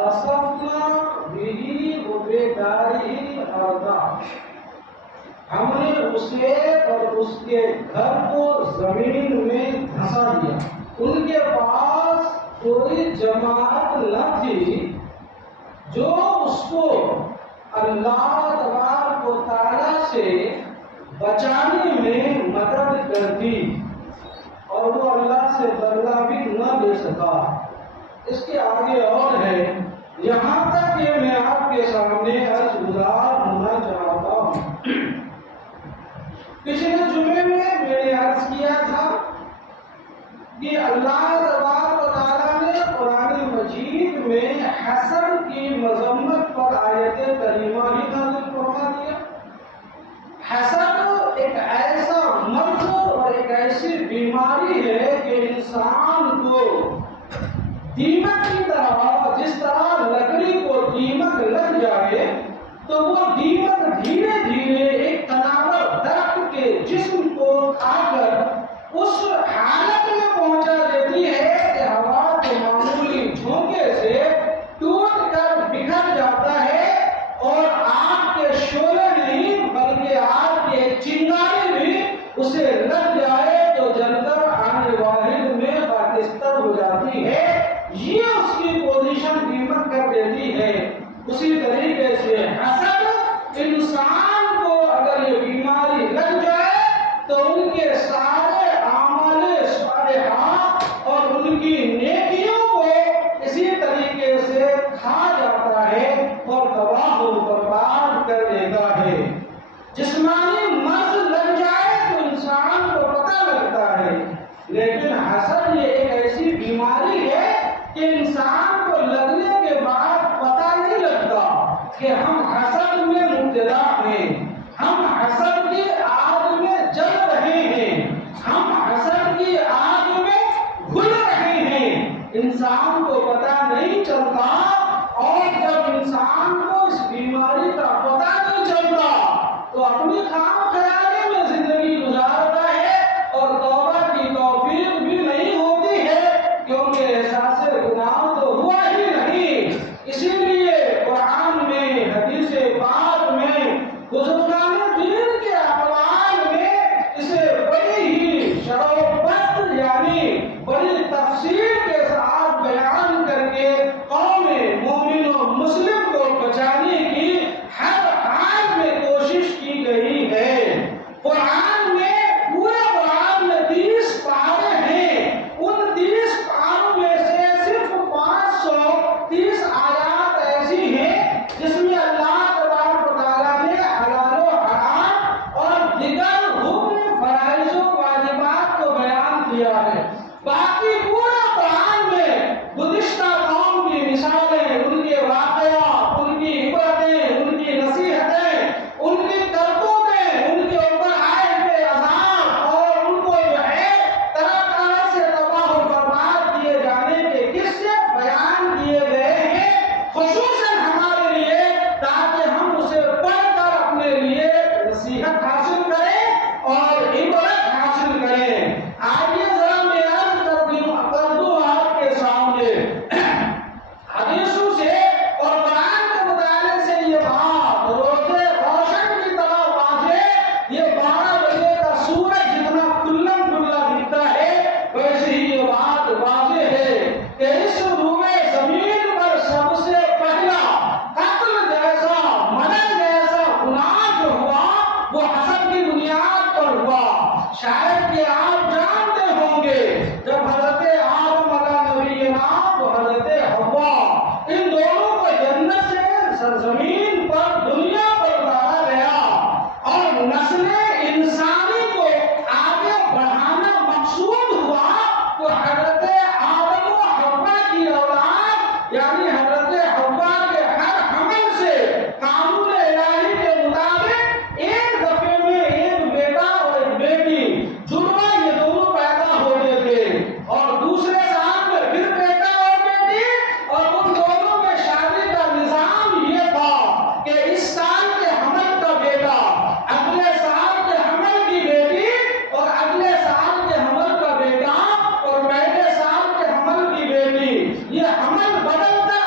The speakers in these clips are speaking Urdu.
فخسفنا به وبداره الأرض، ہم نے اسے اور اس کے گھر کو زمین میں دھسا دیا. ان کے پاس کوئی جماعت نہ تھی جو اس کو اللہ تبارک و تعالیٰ سے بچانے میں مدد کرتی، اور وہ اللہ سے بدلہ بھی نہ لے سکا. اس کے آگے اور ہے، یہاں تک کہ میں آپ کے سامنے عرض گزار ہونا چاہتا ہوں. پچھلے جمعے میں میں نے عرض کیا تھا کہ اللہ تبارک و تعالیٰ نے قرآن مجید میں حسد کی مذمت پر آیت کریمہ ہی نازل فرما دیا. حسد ایک ایسا مرض اور ایک ایسی بیماری ہے کہ انسان کو دیمک کی طرح، جس طرح لکڑی کو دیمک لگ جائے تو وہ دیمک دھیرے دھیرے ایک تناور درخت کے جسم کو کھا کر اس حالت میں پہنچا دیتی ہے کہ ہوا کے معمولی جھونکے سے ٹوٹ کر بکھر جاتا ہے، اور آگ کے شعلے نہیں بلکہ آگ کے چنگاری بھی اسے لگ جائے تو جل کر آنے واحد میں خاکستر ہو جاتی ہے. یہ اس کی پوزیشن دیمک کر دیتی ہے. اسی طریقے سے حسد انسان کو اگر یہ بیماری لگ جائے تو ان کے سارے اعمال صالحات اور ان کی نیکیوں کو اسی طریقے سے کھا جاتا ہے اور تباہ و برباد کر دیتا ہے. جسمانی مرض لگ جائے تو انسان کو پتہ لگتا ہے، لیکن حسد یہ ایک ایسی بیماری ہے کہ انسان کو لگنے کے بعد پتہ نہیں لگتا کہ ہم حسد میں مبتلا ہیں، ہم حسد کی آگ میں جل رہے ہیں، ہم حسد کی آگ میں گھل رہے ہیں. انسان کو پتہ نہیں چلتا، اور جب انسان کو اس بیماری کا پتہ نہیں چلتا تو اپنی خام خیالی میں زندگی گزارتا ہے اور توبہ کی توفیق بھی نہیں ہوتی ہے، کیونکہ احساس گناہ تو ہوا ہی نہیں. اسی لیے قرآن میں، حدیث پاک میں، بزرگان دین کے اقوال میں اسے بڑی ہی شرح و بسط یعنی بڑی تفصیل کے ساتھ بیان کر کے قوم مومن و مسلم کو بچانے کی ہر حال میں کوشش کی گئی ہے. قرآن میں، پورے قرآن میں 30 پارے ہیں. ان 30 پاروں میں سے صرف 530 آیات ایسی ہیں جس میں اللہ تبارک و تعالیٰ نے حلال و حرام اور دیگر حکم، فرائض و واجبات کو بیان کیا ہے. باقی پورا قرآن میں گزشتہ قوم کی مثالیں، ان کے واقعات، ان کی عبرتیں، ان کی نصیحتیں، ان کی کرتوتیں، ان کے اوپر آئے ہوئے عذاب اور ان کو جو ہے طرح طرح سے تباہ و برباد کیے جانے کے قصے بیان کیے گئے ہیں، خصوصاً ہمارے لیے، تاکہ ہم اسے پڑھ کر اپنے لیے نصیحت حاصل کریں اور عبرت حاصل کریں. آئیے ذرا میں عرض کر دوں آپ کے سامنے حدیثوں سے اور قرآن کے مطالعے سے یہ بات روزے روشن کی طرح واضح. یہ 12 بجے کا سورج جتنا کلم کلا دکھتا ہے، ویسے ہی یہ بات واضح ہے کہ اس روئے زمین پر سب سے پہلا قتل جیسا، مرض جیسا گناہ جو ہوا وہ حسد کی بنیاد پر ہوا. شاید کہ آپ جانتے ہوں گے جب حضرت آدم علیہ نبینا و حضرت حوا ان دونوں کو جنت سے سرزمین پر، دنیا پر لایا گیا اور نسل انسانی کو آگے بڑھانا مقصود ہوا، تو حضرت آدم و حوا کی اولاد یعنی حضرت حوا کے ہر حمل سے قانون الہی کے مطابق ایک دفعے میں ایک بیٹا اور ایک بیٹی جڑوا یہ دونوں پیدا ہوتے تھے، اور دوسرے سال میں پھر بیٹا اور بیٹی، اور ان دونوں میں شادی کا نظام یہ تھا کہ اس سال کے حمل کا بیٹا، اگلے سال کے حمل کی بیٹی، اور اگلے سال کے حمل کا بیٹا، اور پہلے سال کے حمل کی بیٹی. یہ حمل بدلتا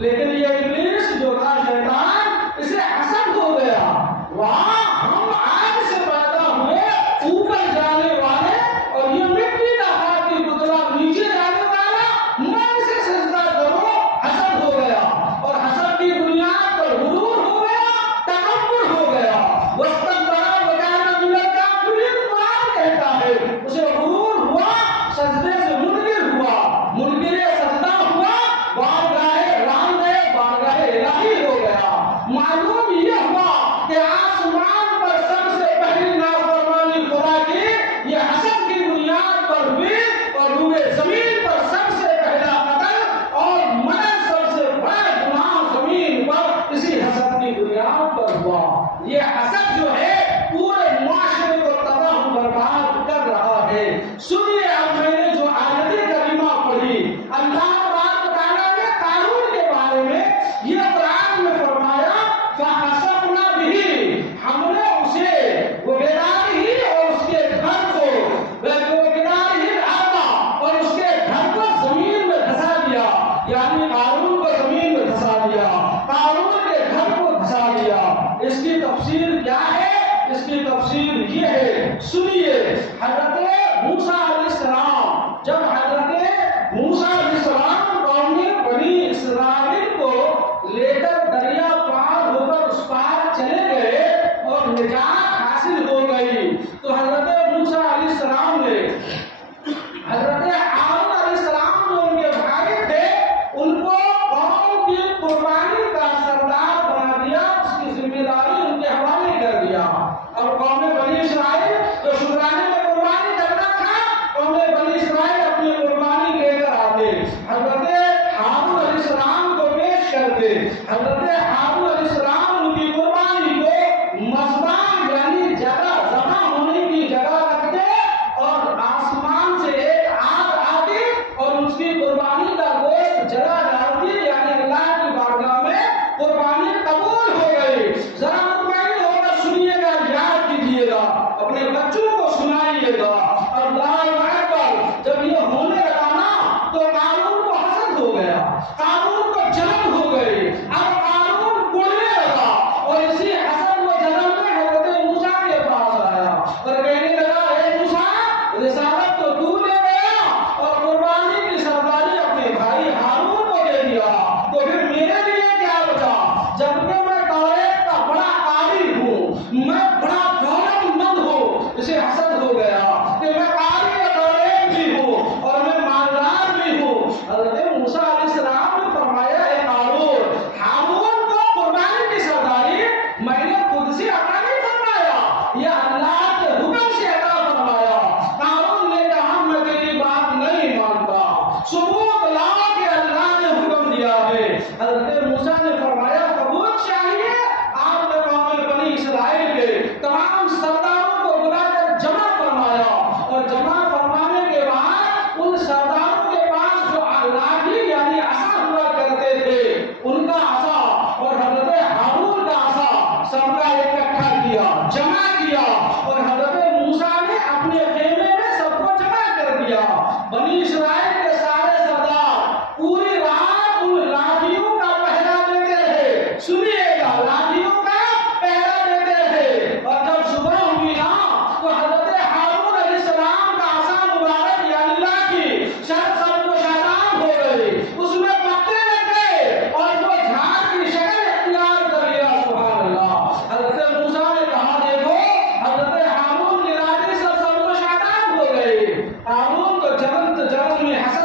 لیکن یہ ابلیس جو تھا شیطان اسے حسد ہو گیا، واہ ہم آگ سے پیدا ہوئے اوپر جانے والے اور یہ مٹی کا خاکی پتلا نیچے جانے والا، میں اسے سجدہ کروں، حسد ہو گیا اور حسد کی بنیاد پر غرور ہو گیا، تکبر ہو گیا، واستكبر وكان من الكافرين، قرآن کہتا ہے اسے غرور ہوا، سجدے سے منکر ہوا، منکر سجدہ ہوا، بارگاہ الہی ہو گیا۔ معلوم یہ ہوا کہ آسمان پر سب سے پہلی نافرمانی خدا کی یہ حسد کی بنیاد پر ہوئی، اور روئے زمین پر سب سے پہلا قتل اور مرض سب سے بڑا گناہ زمین پر اسی حسد کی بنیاد پر ہوا۔ یہ حسد جو ہے پورے معاشرے کو تباہ و برباد کر رہا ہے۔ سنیے اب میں نے جو آیت کریمہ پڑھی، اللہ تبارک تعالیٰ نے قارون کے بارے میں یہ قرآن میں فرمایا فَخَسَفْنَا بِهِ، ہم نے اسے وَبِدَارِهِ اور اس کے گھر کو وَبِدَارِهِ الْأَرْضَ اور اس کے گھر کو زمین میں دھسا دیا، یعنی قارون کو زمین میں دھسا دیا، قارون کے گھر کو دھسا دیا۔ اس کی تفسیر کیا ہے؟ اس کی تفسیر یہ ہے، سنیے، حضرت موسیٰ علیہ السلام، جب حضرت موسیٰ علیہ السلام قوم بنی اسرائیل کو لے کر دریا پار ہو کر اس پار چلے گئے اور نجات حاصل ہو گئی، تو حضرت موسیٰ علیہ السلام نے حضرت ہارون علیہ السلام جو ان کے بھائی تھے ان کو قوم کی قربانی کا سردار بنا دیا، اس کی ذمہ داری ان کے حوالے کر دیا۔ اور قوم بنی اسرائیل جو شکرانے میں قربانی کرنا تھا، قوم بنی اسرائیل اپنی قربانی لے کر آتے، حضرت ہارون علیہ السلام کو پیش کرتے، حضرت ہارون علیہ السلام ان کی قربانی کو مذبح یعنی جگہ ذبح ہونے کی جگہ رکھتے اور آسمان سے ایک آگ آتی اور اس کی قربانی کا گوشت جلا ڈالتی، یعنی اللہ کی بارگاہ میں قربانی قبول ہو گئی۔ ذرا مطمئن ہو کر سنیے گا، یاد کیجیے گا، اپنے بچوں کو سنائیے گا۔ اللہ اکبر، جب یہ ہونے لگا نا تو قارون کو حسد ہو گیا، قارون کو جلن ہو گئی، اب قارون بولنے لگا اور اسی حسد و جلن میں حضرت موسیٰ کے پاس آیا اور کہنے لگا اے موسیٰ، رسالت تو تو لے گیا اور قربانی کی سرداری اپنے بھائی ہارون کو دے دیا، تو پھر میرے لیے کیا بچا؟ جبکہ میں توریت کا بڑا قاری ہوں، میں بڑا دولت مند ہوں۔ اسے حسد ہو گیا کہ میں قاری توریت بھی ہوں اور میں مالدار بھی ہوں۔ حضرت موسیٰ علیہ السلام نے فرمایا اے قارون، ہارون کو قربانی کی سرداری میں نے خود سے عطا نہیں فرمایا، یہ اللہ کے حکم سے عطا فرمایا۔ قارون نے کہا میں تیری بات نہیں مانتا، ثبوت لا کہ اللہ نے حکم دیا ہے۔ حضرت موسیٰ نے فرمایا ثبوت چاہیے؟ آپ نے قوم بنی اسرائیل کے تمام سرداروں کو بلا کر جمع فرمایا اور جمع فرمانے کے بعد ان سرداروں کے پاس جو لاٹھی یعنی عصا ہوا کرتے تھے ان کا عصا اور حضرت ہارون کا عصا سب کا اکٹھا کیا، جمع کیا اور حضرت موسیٰ نے اپنے خیمے میں سب کو جمع کر دیا۔ بنی اسرائیل کے سارے سردار پوری رات ان لاٹھیوں کا پہرا دیتے رہے، سنیے گا، لاٹھیوں کا پہرا دیتے رہے، اور جب صبح ہوئی نا تو حضرت ہارون علیہ السلام کا عصا مبارک یعنی لاٹھی سب کو شیطان ہو گئی، اس میں پتے لگ گئے اور وہ جھاڑ کی شکل اختیار کر لیا، سبحان اللہ۔ حضرت موسیٰ نے کہا دیکھو حضرت ہارون کی لاٹھی سب کو شیطان ہو گئی۔ ہارون کو جلن میں حسد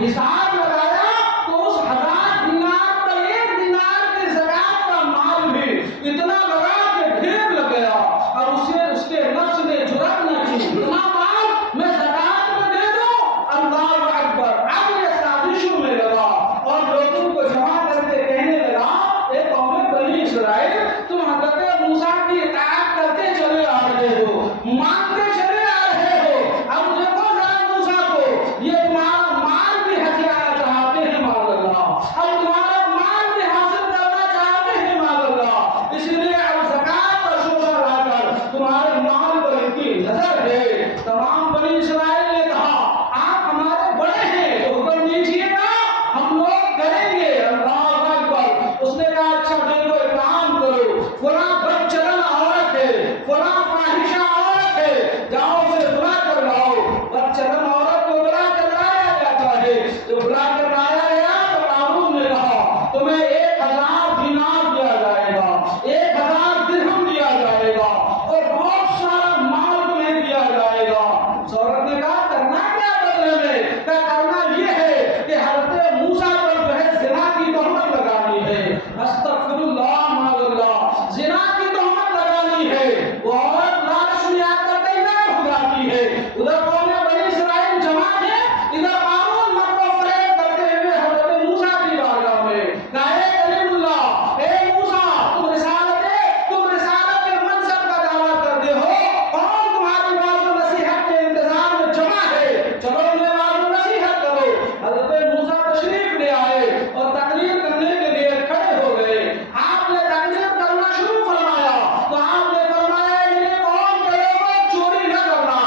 حساب لگایا تو اس 1000 دینار پر 1 دینار کی زکات کا مال بھی اتنا لگا کہ ڈھیر لگ گیا، اور اس کے نفس نے جرأت نہ کی اتنا مال میں زکات میں دے دوں۔ اللہ اکبر! اب یہ سازشوں میں لگا اور لوگوں کو جمع کر کے کہنے لگا، اے قوم بنی اسرائیل، تم حضرت موسیٰ کی اطاعت کرتے چلے آ رہے ہو، مانتے چلے آ رہے ہو، اب دیکھو ذرا موسیٰ کو، یہ تمہارا مال بھی ہتھیانا چاہتے ہیں معاذ اللہ، اب تمہارا مال بھی حاصل کرنا چاہتے ہیں معاذ اللہ، اس لیے اب زکات کا شوشہ لا کر تمہارے مال پر ان کی نظر ہے۔ تمام بنی اسرائیل نے کہا، آپ ہمارے بڑے ہیں تو حکم دیجیے گا، ہم لوگ کریں گے۔ اللہ اکبر! اس نے کہا، اچھا دیکھو ایک کام کرو، فلاں بد چلن عورت ہے، فلاں فاحشہ عورت ہے، جاؤ اسے بلا کر لاؤ۔ بد چلن عورت کو بلا کر لایا جاتا ہے، جو بلا کر لایا گیا تو قارون نے کہا، تمہیں 1000 دینار دیا جائے گا، 1000 درہم دیا جائے گا، اور بہت سارا مال تمہیں دیا جائے گا۔ اس عورت نے کہا، کرنا کیا بدلے میں؟ کرنا یہ ہے کہ حضرت موسیٰ پر جو ہے زنا کی تہمت لگانی ہے، استغفر اللہ معاذ اللہ، زنا کی تہمت لگانی ہے۔ وہ عورت لالچ میں آ کر تیار ہو جاتی ہے، ادھر قوم بنی اسرائیل جمع ہے، ادھر قارون مکر و فریب کرتے ہوئے حضرت موسیٰ کی بارگاہ میں کہا، اے کلیم اللہ، اے موسیٰ، تم رسالت کے منصب کا دعویٰ کرتے ہو، کون تمہاری بات و نصیحت کے انتظار میں جمع ہے؟ چلو انہیں بات و نصیحت کرو۔ حضرت موسیٰ تشریف لے آئے اور تقریر کرنے کے لیے کھڑے ہو گئے۔ آپ نے تقریر کرنا شروع فرمایا تو آپ نے فرمایا، میرے قوم کے لوگوں، چوری نہ کرنا،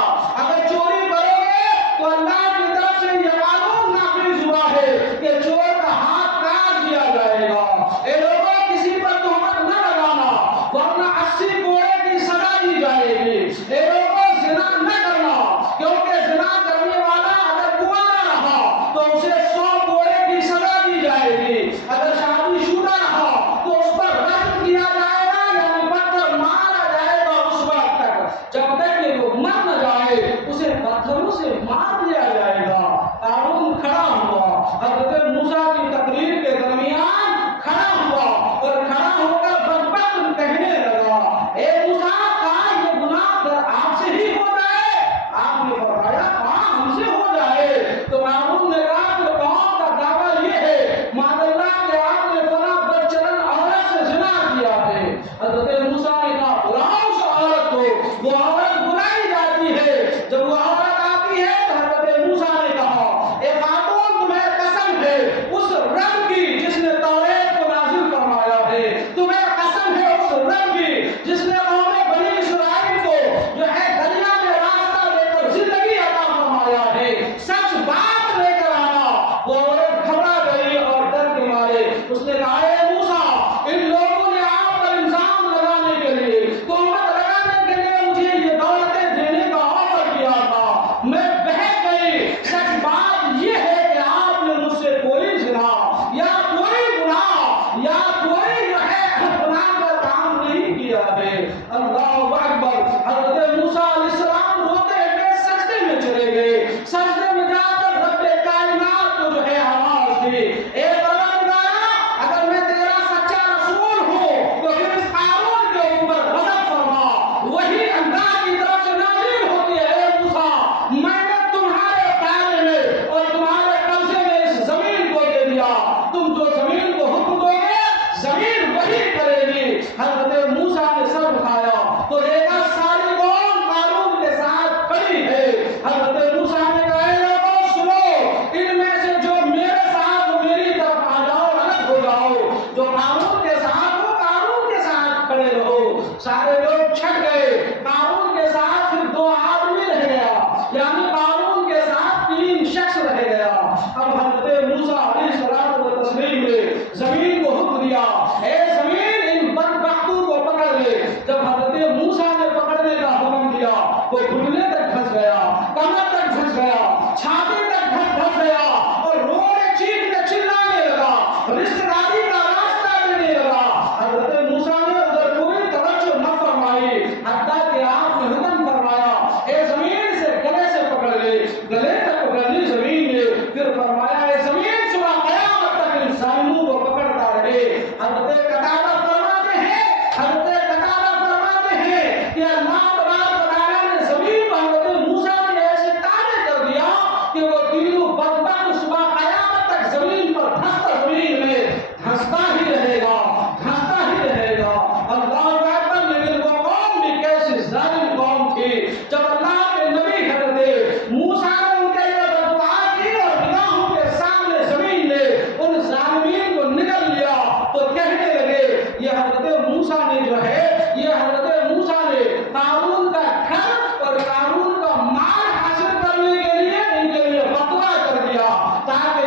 اگر چوری کرو گے تو اللہ کی طرف سے یہ قانون نافذ ہوا ہے کہ چور کا ہاتھ کاٹ دیا جائے گا۔ اے لوگوں، کسی پر تہمت نہ لگانا ورنہ 80 کوڑے کی سزا دی جائے گی۔ اے لوگوں، زنا نہ کرنا، کیونکہ زنا کرنے والا اگر کنوارا رہا تو اسے 100 کوڑے کی سزا دی جائے گی، اگر شادی شدہ رہا تو اس پر رجم کیا جائے گا، یعنی پتھر مارا جائے گا اس وقت تک جب تک کہ وہ مر نہ جائے، اسے پتھروں سے مار دیا جائے گا۔ قارون کھڑا ہوا، حضرت موسیٰ کی تقریر کے درمیان کھڑا ہوا اور کھڑا ہو کر بدبخت کہنے لگا، اے موسیٰ، کہاں یہ گناہ در آپ سے ہی ہوتا ہے؟ آپ نے فرمایا، کہاں ہم سے ہو جائے؟ تو قارون نے کہا کہ قوم کا دعویٰ یہ ہے معاذ اللہ کہ آپ نے فلاں بد چلن عورت سے زنا کیا ہے۔ حضرت موسیٰ نے کہا، بلاؤ اس عورت کو۔ وہ عورت بلائی جاتی ہے، جب وہ عورت آتی ہے تو حضرت موسیٰ نے کہا، اے خاتون، تمہیں قسم ہے اس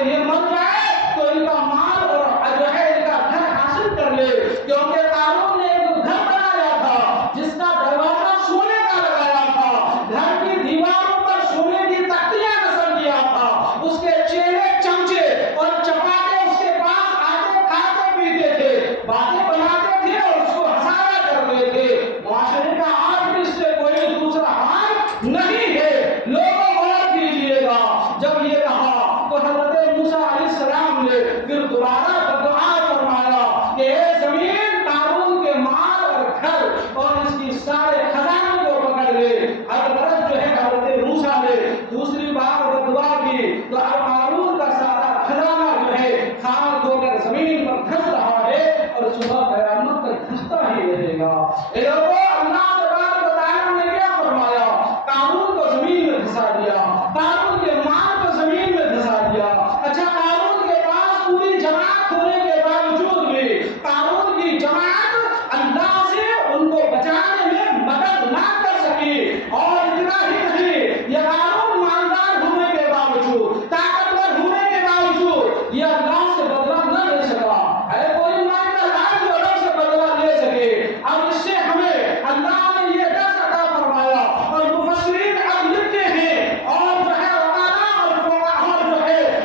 یہ مر جائے تو ان کا مال اور جو ہے ان کا گھر حاصل کر لے، کیونکہ قارون نے ایک گھر بنایا تھا جس کا دروازہ سونے کا لگایا تھا، گھر کی دیواروں پر سونے کی تختیاں نصب کیا تھا، اس کے چیلے چمچے اور چپاٹے اس کے پاس آتے کھاتے پیتے تھے، باتیں بناتے تھے اور اس کو ہنسایا کرتے تھے۔ معاشرے کا آج بھی اس سے کوئی دوسرا حال نہیں ہے۔ لوگوں غور کیجیے گا، جب یہ کہا تو حضرت موسیٰ علیہ السلام نے پھر دوبارہ دعا فرمایا کہ اے زمین قارون کے مال اور گھر اور اس کی سارے خزانے کو پکڑ لے۔ حضرت جو ہے حضرت موسیٰ نے دوسری بار دعا کی تو اب قارون کا سارا خزانہ جو ہے خاک ہو کر زمین پر دھس رہا ہے اور صبح قیامت تک دھستا ہی رہے گا۔ اے لوگوں، اللہ تبارک و تعالیٰ نے کیا فرمایا؟ قارون کو زمین میں دھسا دیا، قارون کے مال کو زمین میں دھسا دیا۔ اچھا، قارون کے پاس پوری جماعت ہونے کے باوجود بھی قارون کی جماعت اللہ سے ان کو بچانے میں مدد نہ کر سکی، اور اتنا ہی نہیں، یہ قارون مالدار ہونے کے باوجود، طاقتور ہونے کے باوجود یہ اللہ سے بدلہ نہ لے سکا۔ ہے کوئی مالدار جو اللہ سے بدلہ لے سکے؟ اب اس سے ہمیں اللہ نے یہ درس عطا فرمایا، اور مفسرین اب لکھتے ہیں اور جو ہے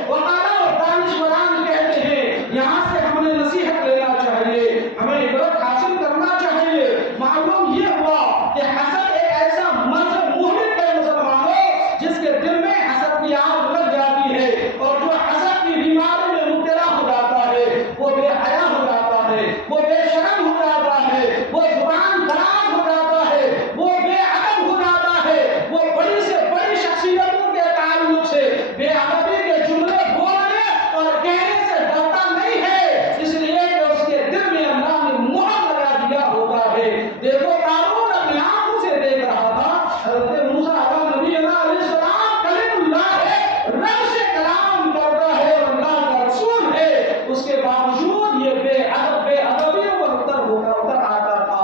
وقالا اور دانشوران کہتے ہیں، یہاں سے ہمیں نصیحت لینا چاہیے، ہمیں عبرت حاصل کرنا چاہیے۔ معلوم یہ ہوا کہ حسد ایک ایسا مرض مہلک ہے مسلمانوں، جس کے دل میں حسد کی آگ لگ جاتی ہے، اور جو حسد کی بیماری میں مبتلا ہو جاتا ہے وہ بے حیا ہو جاتا ہے، وہ بے شرم ہو جاتا ہے، وہ زبان دراز ہو جاتا ہے، وہ بے ادب ہو جاتا ہے، وہ بڑی سے بڑی شخصیتوں کے تعلق سے بے ادبی کے جملے بولنے اور کہنے سے ڈرتا نہیں ہے، اس لیے کہ اس کے دل میں اللہ نے مہر لگا دیا ہوتا ہے۔ دیکھو، قارون اپنی آنکھوں سے دیکھ رہا تھا حضرت موسیٰ نبی علیہ السلام کلیم اللہ ہے، رب سے کلام کرتا ہے اور اللہ کا رسول ہے، اس کے باوجود یہ بے ادبیوں پر اتر آتا تھا۔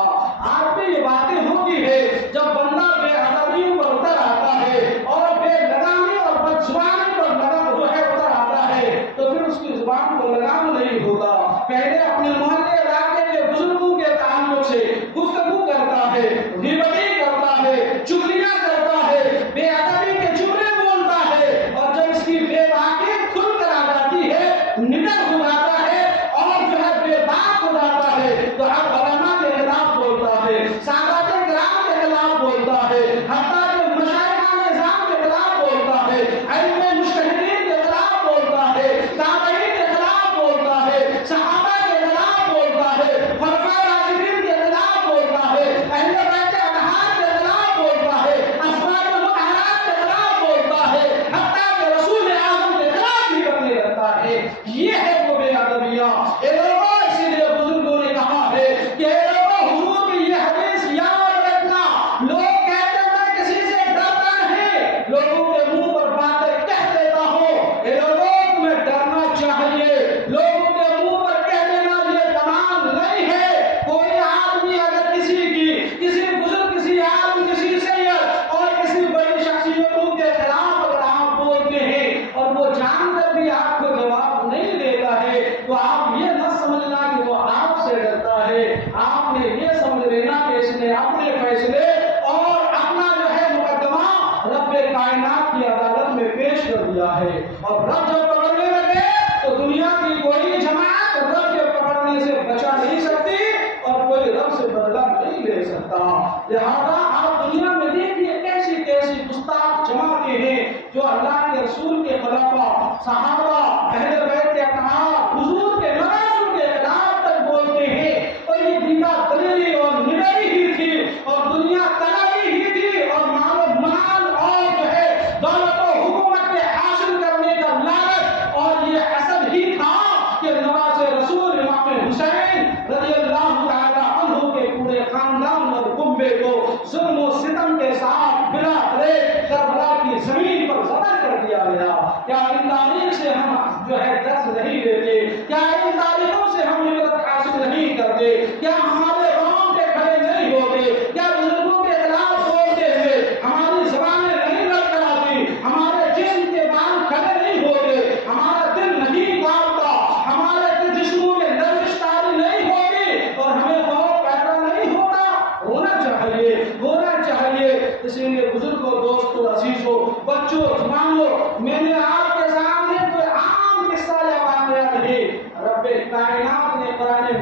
آج بھی یہ باتیں ہوتی ہے، جب بندہ بے ادبیوں پر اتر آتا ہے اور بے لگامی اور بدزبانی پر جو ہے اتر آتا ہے، تو پھر اس کی زبان کو لگام نہیں ہوتا۔ پہلے اپنے محلے علاقے کے بزرگوں کے تعلق سے گفتگو کرتا ہے، غیبتیں کرتا ہے، چغلیاں کرتا ہے، بے ادبی کے جملے بولتا ہے، اور جب اس کی بے باکی کھل کر آ جاتی ہے، نڈر ہو جاتا ہے اور جو ہے بے باک ہو جاتا ہے، تو اب علماء کے خلاف بولتا ہے، سادات کرام کے خلاف بولتا ہے، حتیٰ کہ مشائخان نظام کے خلاف بولتا ہے، علم مجتہدین کے خلاف بولتا ہے، تابعین کے خلاف بولتا ہے، صحابہ کے خلاف بولتا ہے، خلفائے راشدین کے خلاف بولتا ہے، اہل بیت اطہار کے خلاف بولتا ہے، ازواج مطہرات کے خلاف بولتا ہے، حتیٰ کہ رسول اعظم کے خلاف بھی کرنے لگتا ہے۔ یہ ہے وہ بے ادبیاں۔ اے لوگوں، اسی لیے بزرگوں نے کہا ہے کہ اے لوگوں، حضور کی یہ حدیث یاد رکھنا۔ لوگ کہتے ہیں میں کسی سے ڈرتا نہیں، لوگوں کے منہ پر باتیں کہہ دیتا ہوں۔ اے لوگوں، تمہیں ڈرنا چاہیے، لوگوں کے منہ پر کہہ دینا یہ کمال نہیں ہے۔ کوئی آدمی اگر کسی بزرگ، کسی عالم، کسی سید اور کسی بڑی شخصیتوں کے خلاف اگر آپ بولتے ہیں اور وہ جان کر بھی آپ کو جواب نہیں دیتا ہے، تو آپ یہ نہ سمجھنا کہ وہ آپ سے ڈرتا ہے، آپ نے یہ سمجھ لینا کہ اس نے اپنے فیصلے اور اپنا جو ہے مقدمہ رب کائنات کی عدالت میں پیش کر دیا ہے، اور رب جب پکڑنے لگے تو دنیا کی کوئی جماعت رب کے پکڑنے سے بچا نہیں سکتی اور کوئی رب سے بدلہ نہیں لے سکتا۔ لہذا آپ دنیا میں دیکھیے کیسی کیسی گستاخ جماعتیں ہیں جو اللہ کے رسول کے خلفاء، صحابہ، اہل بیت اطہار، حضور کے نوازوں کے خلاف تک بولتے ہیں، اور یہ دیدہ دلیری اور نڈری ہی تھی اور دنیا طلبی ہی تھی اور مال و مال اور جو ہے دولت و حکومت کے حاصل کرنے کا لالچ، اور یہ حسد ہی تھا کہ نواز رسول امام حسین رضی اللہ تعالی عنہ کے پورے خاندان اور کنبے کو ظلم و ستم کے ساتھ بلا ریت کربلا کی زمین پر ذبح کر دیا گیا۔ کیا ان تاریخ سے ہم جو ہے درس نہیں لیتے؟ کیا ان تاریخوں سے ہم عبرت حاصل نہیں کرتے؟ کیا ہمارے رونگٹے کھڑے نہیں ہوتے؟ کیا بزرگوں کے خلاف بولتے ہوئے ہماری زبانیں نہیں لڑکھڑاتی؟ ہمارے جسم کے بال کھڑے نہیں ہوتے؟ ہمارا دل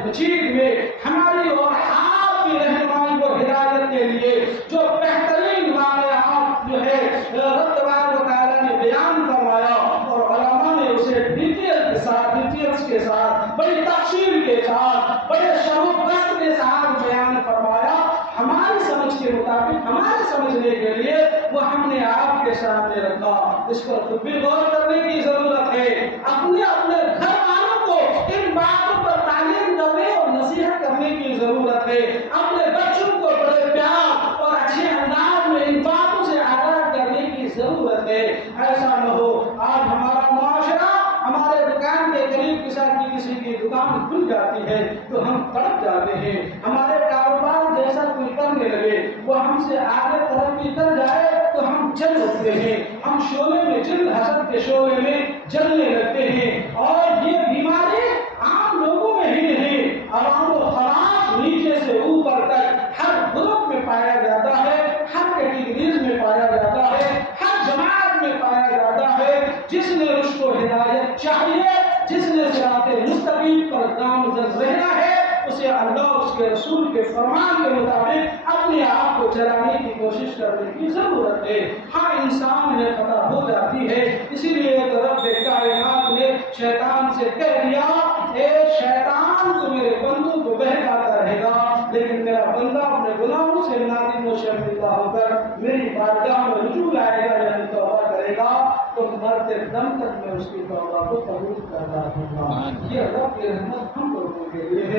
مجید میں ہماری اور آپ کی رہنمائی اور ہدایت کے لیے جو بہترین واقعات جو ہے رب تبارک و تعالیٰ نے بیان فرمایا اور علماء نے اسے ڈیٹیلز کے ساتھ بڑی تفصیل کے ساتھ بڑے شرح و بسط کے ساتھ بیان فرمایا، ہماری سمجھ کے مطابق ہمارے سمجھنے کے لیے وہ ہم نے آپ کے سامنے رکھا۔ اس پر خود بھی غور کرنے کی ضرورت ہے، اپنے گھر والوں کو ان باتوں پر تعلیم کرنے اور نصیحت کرنے کی ضرورت ہے، اپنے بچوں کو بڑے پیار اور اچھے انداز میں ان باتوں سے آگاہ کرنے کی ضرورت ہے۔ ایسا نہ ہو آج ہمارا معاشرہ ہمارے دکان کے قریب کسی کی دکان کھل جاتی ہے تو ہم تڑپ جاتے ہیں، ہمارے کاروبار جیسا کوئی کرنے لگے وہ ہم سے آگے ترقی کر جائے تو ہم جل اٹھتے ہیں، ہم شعلے میں حسد کے شعلے میں جلنے لگتے ہیں۔ اور یہ بیماری عام لوگوں میں ہی نہیں، عوام و خواص نیچے سے اوپر تک ہر گروپ میں پایا جاتا ہے، ہر کیٹیگریز میں پایا جاتا ہے، ہر جماعت میں پایا جاتا ہے۔ جس نے رشد و ہدایت چاہیے، جس نے صراط مستقیم پر گامزن رہنا ہے، اسے اللہ اس کے رسول کے فرمان کے مطابق اپنے آپ کو چلانے کی کوشش کرنے کی ضرورت ہے۔ ہاں انسان میں خطا ہو جاتی ہے، اسی لیے رب کائنات نے شیطان سے کہہ دیا، اے شیطان تو میرے بندوں کو بہکاتا رہے گا، لیکن میرا بندہ اپنے گناہوں سے نادم و شرمندہ ہو کر میری بارگاہ میں رجوع لائے گا، یعنی توبہ کرے گا تو مرتے دم تک میں اس کی توبہ کو قبول کرتا ہوں گا۔ یہ رب کی رحمت ہم لوگوں کے لیے ہے۔